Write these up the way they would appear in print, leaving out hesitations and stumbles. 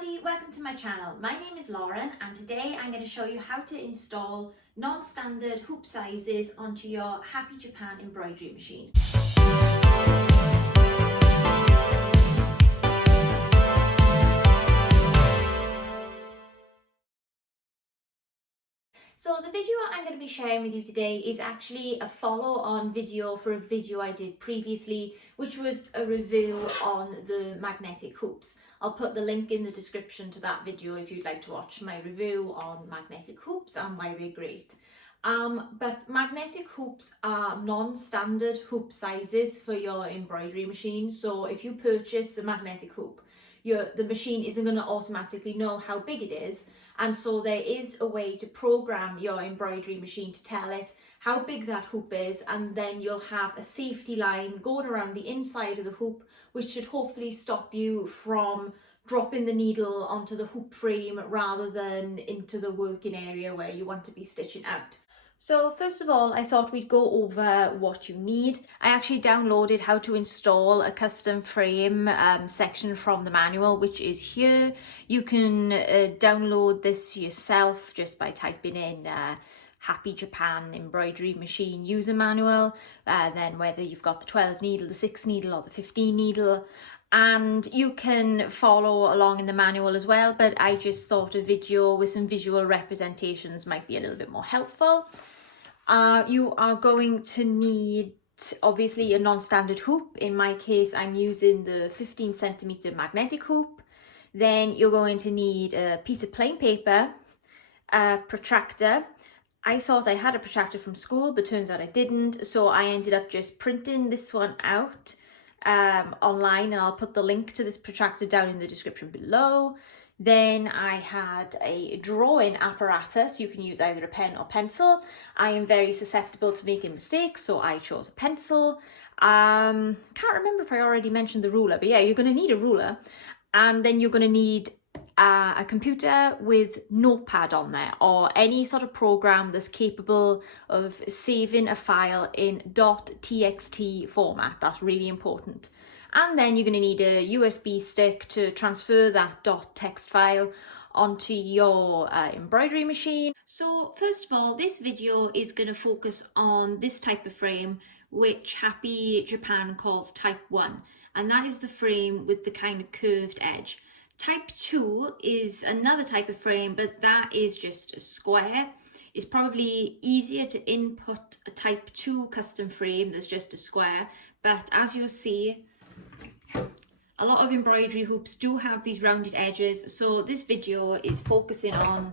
everybody, welcome to my channel. My name is Lauren and today I'm going to show you how to install non-standard hoop sizes onto your Happy Japan embroidery machine. So the video I'm going to be sharing with you today is actually a follow-on video for a video I did previously, which was a review on the magnetic hoops. I'll put the link in the description to that video if you'd like to watch my review on magnetic hoops and why they're great. But magnetic hoops are non-standard hoop sizes for your embroidery machine. So if you purchase a magnetic hoop, the machine isn't going to automatically know how big it is, and so there is a way to program your embroidery machine to tell it how big that hoop is, and then you'll have a safety line going around the inside of the hoop, which should hopefully stop you from dropping the needle onto the hoop frame rather than into the working area where you want to be stitching out. So first of all, I thought we'd go over what you need. I actually downloaded how to install a custom frame section from the manual, which is here. You can download this yourself just by typing in Happy Japan embroidery machine user manual, then whether you've got the 12 needle, the 6 needle or the 15 needle. And you can follow along in the manual as well, but I just thought a video with some visual representations might be a little bit more helpful. You are going to need obviously a non-standard hoop. In my case, I'm using the 15 centimeter magnetic hoop. Then you're going to need a piece of plain paper, a protractor. I thought I had a protractor from school, but turns out I didn't. So I ended up just printing this one out online, and I'll put the link to this protractor down in the description below. Then I had a drawing apparatus. You can use either a pen or pencil. I am very susceptible to making mistakes, so I chose a pencil. Can't remember if I already mentioned the ruler, but yeah, you're going to need a ruler. And then you're going to need a computer with Notepad on there, or any sort of program that's capable of saving a file in .txt format. That's really important. And then you're going to need a USB stick to transfer that .text file onto your embroidery machine. So first of all, this video is going to focus on this type of frame, which Happy Japan calls type 1, and that is the frame with the kind of curved edge. Type 2 is another type of frame, but that is just a square. It's probably easier to input a type 2 custom frame that's just a square, but as you'll see, a lot of embroidery hoops do have these rounded edges, so this video is focusing on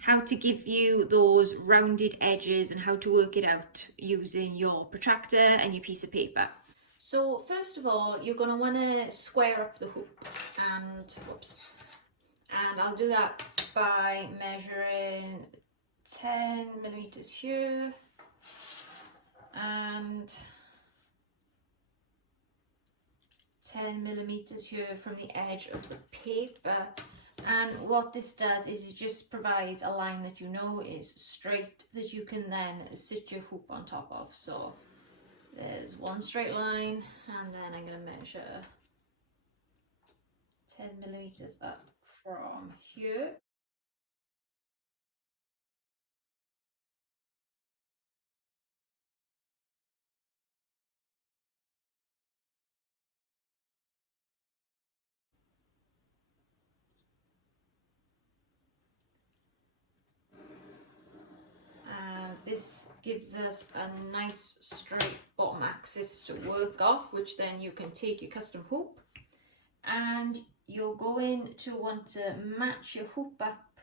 how to give you those rounded edges and how to work it out using your protractor and your piece of paper. So first of all, you're going to want to square up the hoop, and I'll do that by measuring 10 millimeters here and 10 millimeters here from the edge of the paper. And what this does is it just provides a line that you know is straight, that you can then sit your hoop on top of. So there's one straight line, and then I'm going to measure 10 millimeters up from here. This gives us a nice straight bottom axis to work off, which then you can take your custom hoop, and you're going to want to match your hoop up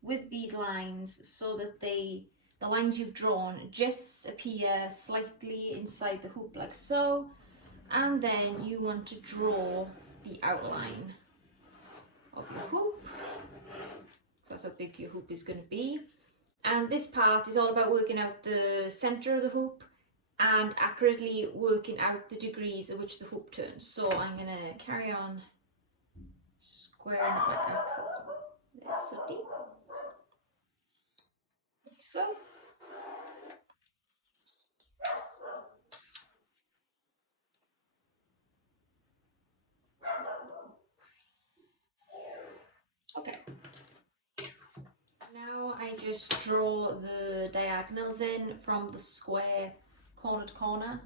with these lines so that the lines you've drawn just appear slightly inside the hoop like so, and then you want to draw the outline of your hoop. So that's how big your hoop is going to be. And this part is all about working out the center of the hoop and accurately working out the degrees at which the hoop turns. So I'm going to carry on squaring up my axis. There's so deep. Like so. just draw the diagonals in from the square corner to corner.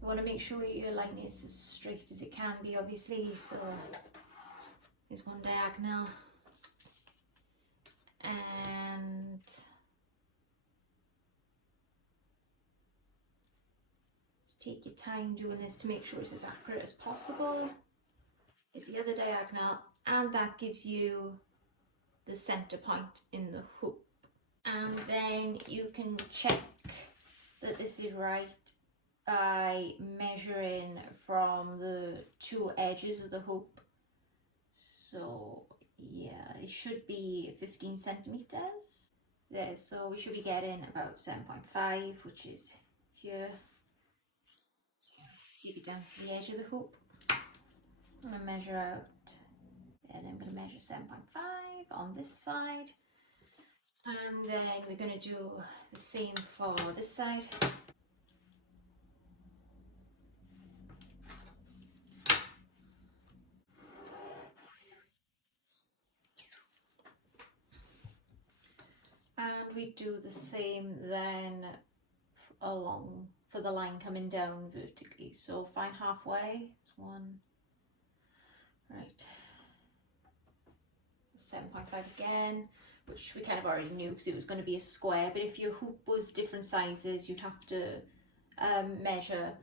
You want to make sure your line is as straight as it can be, obviously. So there's one diagonal, and just take your time doing this to make sure it's as accurate as possible. Is the other diagonal, and that gives you the center point in the hoop. And then you can check that this is right by measuring from the two edges of the hoop. So yeah, it should be 15 centimeters there, so we should be getting about 7.5, which is here. So take it down to the edge of the hoop. I'm going to measure out, and then I'm going to measure 7.5 on this side, and then we're going to do the same for this side. And we do the same then along for the line coming down vertically. So find halfway. It's one, right, 7.5 again, which we kind of already knew because it was going to be a square. But if your hoop was different sizes, you'd have to measure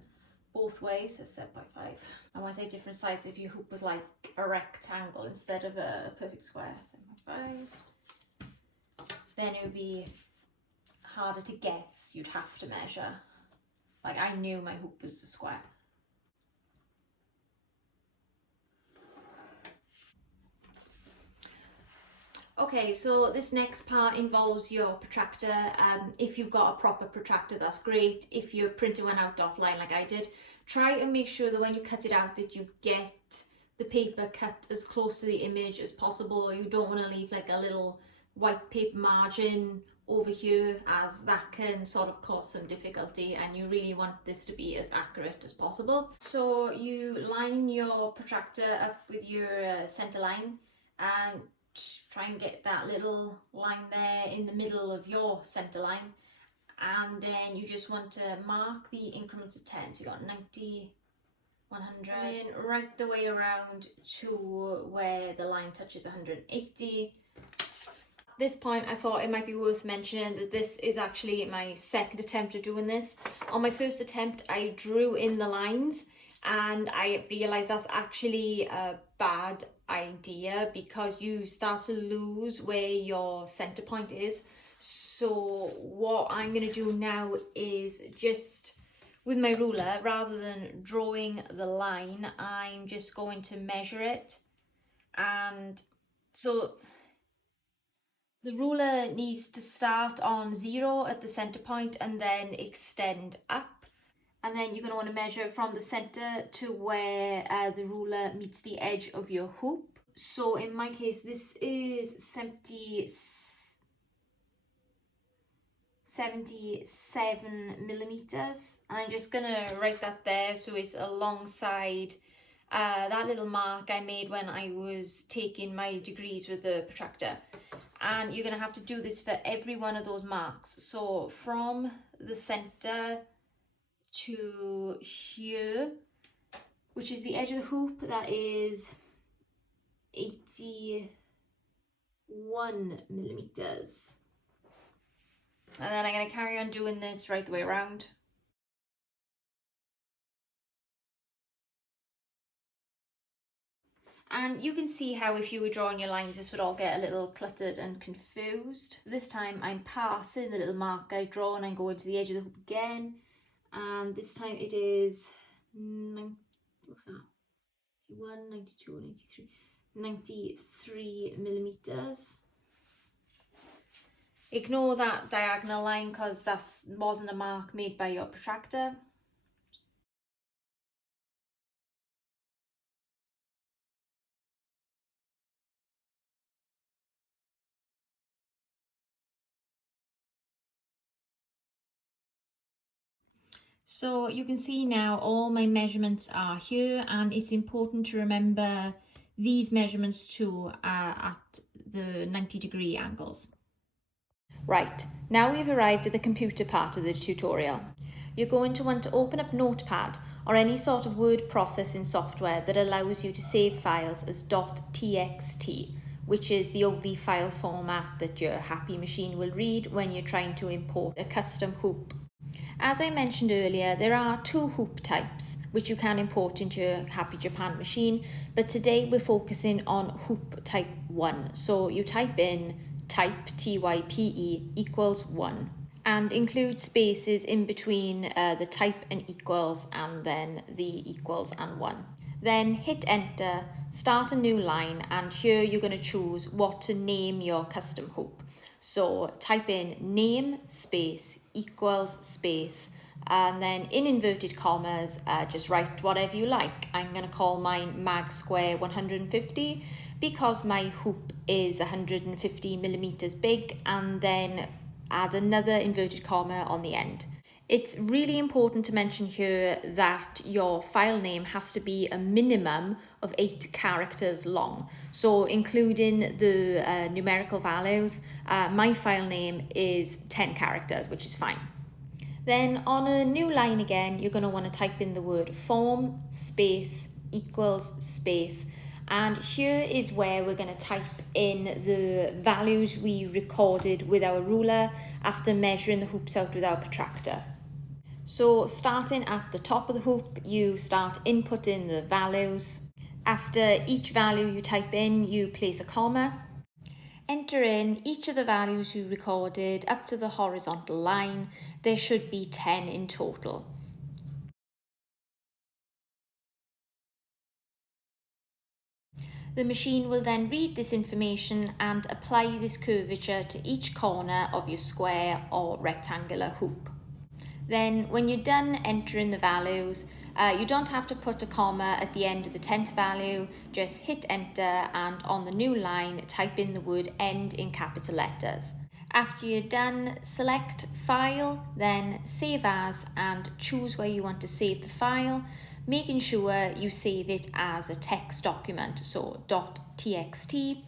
both ways, so 7.5. And when I say different size, if your hoop was like a rectangle instead of a perfect square, 7.5, then it would be harder to guess. You'd have to measure. Like, I knew my hoop was a square. Okay, so this next part involves your protractor. If you've got a proper protractor, that's great. If you're printing one out offline like I did, try and make sure that when you cut it out that you get the paper cut as close to the image as possible, or you don't want to leave like a little white paper margin over here, as that can sort of cause some difficulty, and you really want this to be as accurate as possible. So you line your protractor up with your center line and try and get that little line there in the middle of your center line, and then you just want to mark the increments of 10. So you got 90, 100, and right the way around to where the line touches 180. At this point, I thought it might be worth mentioning that this is actually my second attempt of doing this. On my first attempt, I drew in the lines, and I realised that's actually a bad idea because you start to lose where your center point is. So what I'm going to do now is just with my ruler, rather than drawing the line, I'm just going to measure it. And so the ruler needs to start on 0 at the center point and then extend up. And then you're going to want to measure from the center to where the ruler meets the edge of your hoop. So in my case, this is 77 millimeters. And I'm just going to write that there so it's alongside that little mark I made when I was taking my degrees with the protractor. And you're going to have to do this for every one of those marks. So from the center to here, which is the edge of the hoop, that is 81 millimeters. And then I'm going to carry on doing this right the way around. And you can see how if you were drawing your lines, this would all get a little cluttered and confused. This time I'm passing the little mark I draw and I'm going to the edge of the hoop again. And this time it is, what's that? 91, 92, 93, 93 millimeters. Ignore that diagonal line because that wasn't a mark made by your protractor. So you can see now all my measurements are here, and it's important to remember these measurements too at the 90-degree angles. Right, now we've arrived at the computer part of the tutorial. You're going to want to open up Notepad or any sort of word processing software that allows you to save files as .txt, which is the only file format that your Happy machine will read when you're trying to import a custom hoop. As I mentioned earlier, there are two hoop types which you can import into your Happy Japan machine, but today we're focusing on hoop type 1. So you type in type, T-Y-P-E, equals 1, and include spaces in between the type and equals and then the equals and 1. Then hit enter, start a new line, and here you're going to choose what to name your custom hoop. So type in name space equals space, and then in inverted commas just write whatever you like. I'm going to call mine mag square 150 because my hoop is 150 millimeters big, and then add another inverted comma on the end. It's really important to mention here that your file name has to be a minimum of 8 characters long. So including the numerical values, my file name is 10 characters, which is fine. Then on a new line again, you're going to want to type in the word form space equals space. And here is where we're going to type in the values we recorded with our ruler after measuring the hoops out with our protractor. So starting at the top of the hoop, you start inputting the values. After each value you type in, you place a comma. Enter in each of the values you recorded up to the horizontal line. There should be 10 in total. The machine will then read this information and apply this curvature to each corner of your square or rectangular hoop. Then when you're done entering the values, you don't have to put a comma at the end of the 10th value, just hit enter and on the new line type in the word end in capital letters. After you're done, select File, then Save As, and choose where you want to save the file, making sure you save it as a text document, so .txt,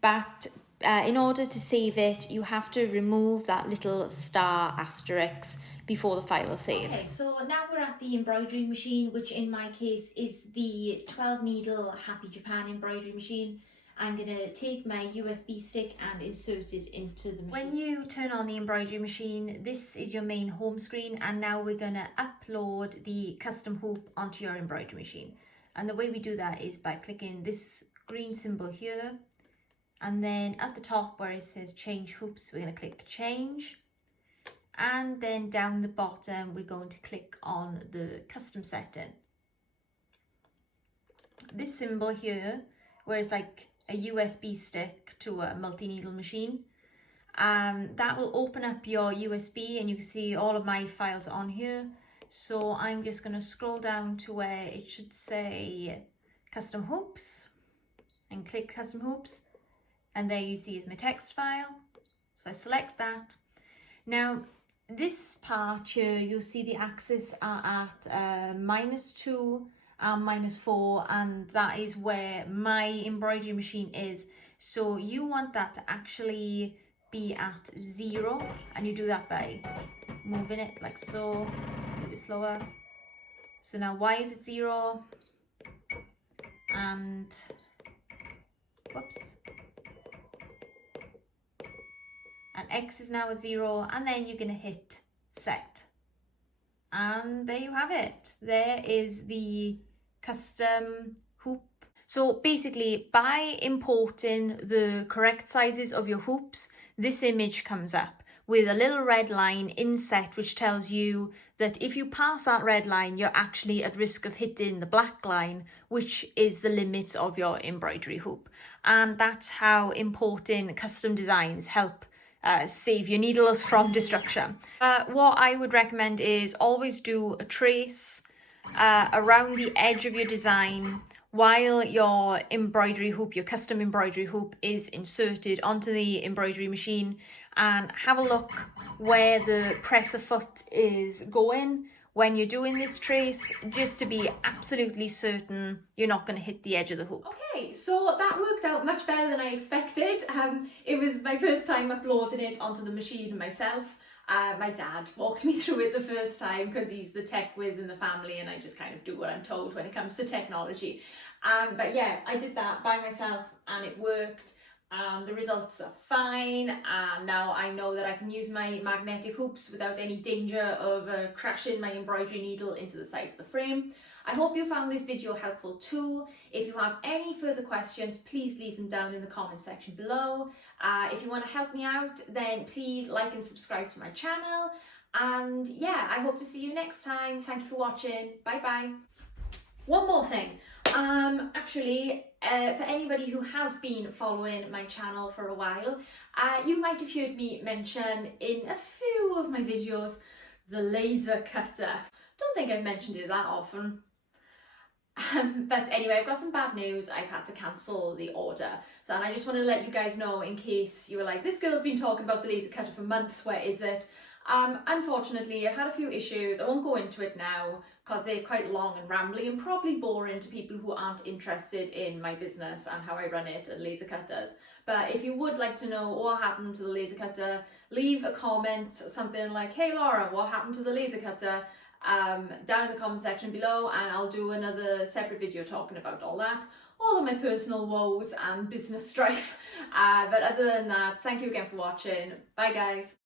but in order to save it, you have to remove that little star asterisk before the file will save. Okay, so now we're at the embroidery machine, which in my case is the 12 needle Happy Japan embroidery machine. I'm going to take my USB stick and insert it into the machine. When you turn on the embroidery machine, this is your main home screen, and now we're going to upload the custom hoop onto your embroidery machine. And the way we do that is by clicking this green symbol here, and then at the top where it says change hoops, we're going to click change. And then down the bottom, we're going to click on the custom setting. This symbol here, where it's like a USB stick to a multi-needle machine, that will open up your USB and you can see all of my files on here. So I'm just going to scroll down to where it should say custom hoops and click custom hoops. And there you see is my text file. So I select that. Now, this part here, you'll see the axes are at -2 and -4, and that is where my embroidery machine is. So you want that to actually be at 0, and you do that by moving it like so, a little bit slower. So now why is it 0? And whoops. And X is now at 0, and then you're going to hit set. And there you have it. There is the custom hoop. So basically, by importing the correct sizes of your hoops, this image comes up with a little red line inset, which tells you that if you pass that red line, you're actually at risk of hitting the black line, which is the limit of your embroidery hoop. And that's how importing custom designs help save your needles from destruction. What I would recommend is always do a trace around the edge of your design while your embroidery hoop, your custom embroidery hoop, is inserted onto the embroidery machine, and have a look where the presser foot is going, when you're doing this trace, just to be absolutely certain you're not going to hit the edge of the hoop. Okay, so that worked out much better than I expected. It was my first time uploading it onto the machine myself. My dad walked me through it the first time because he's the tech whiz in the family, and I just kind of do what I'm told when it comes to technology. But yeah, I did that by myself and it worked. The results are fine, and now I know that I can use my magnetic hoops without any danger of crashing my embroidery needle into the sides of the frame. I hope you found this video helpful too. If you have any further questions, please leave them down in the comment section below. If you want to help me out, then please like and subscribe to my channel. And yeah, I hope to see you next time. Thank you for watching. Bye bye. One more thing. For anybody who has been following my channel for a while, you might have heard me mention in a few of my videos the laser cutter. Don't think I've mentioned it that often. But anyway, I've got some bad news. I've had to cancel the order. And I just want to let you guys know, in case you were like, this girl's been talking about the laser cutter for months, where is it? Unfortunately, I've had a few issues. I won't go into it now because they're quite long and rambly and probably boring to people who aren't interested in my business and how I run it and laser cutters. But if you would like to know what happened to the laser cutter, leave a comment, something like, hey Laura, what happened to the laser cutter? Down in the comment section below, and I'll do another separate video talking about all that, all of my personal woes and business strife. But other than that, thank you again for watching. Bye guys.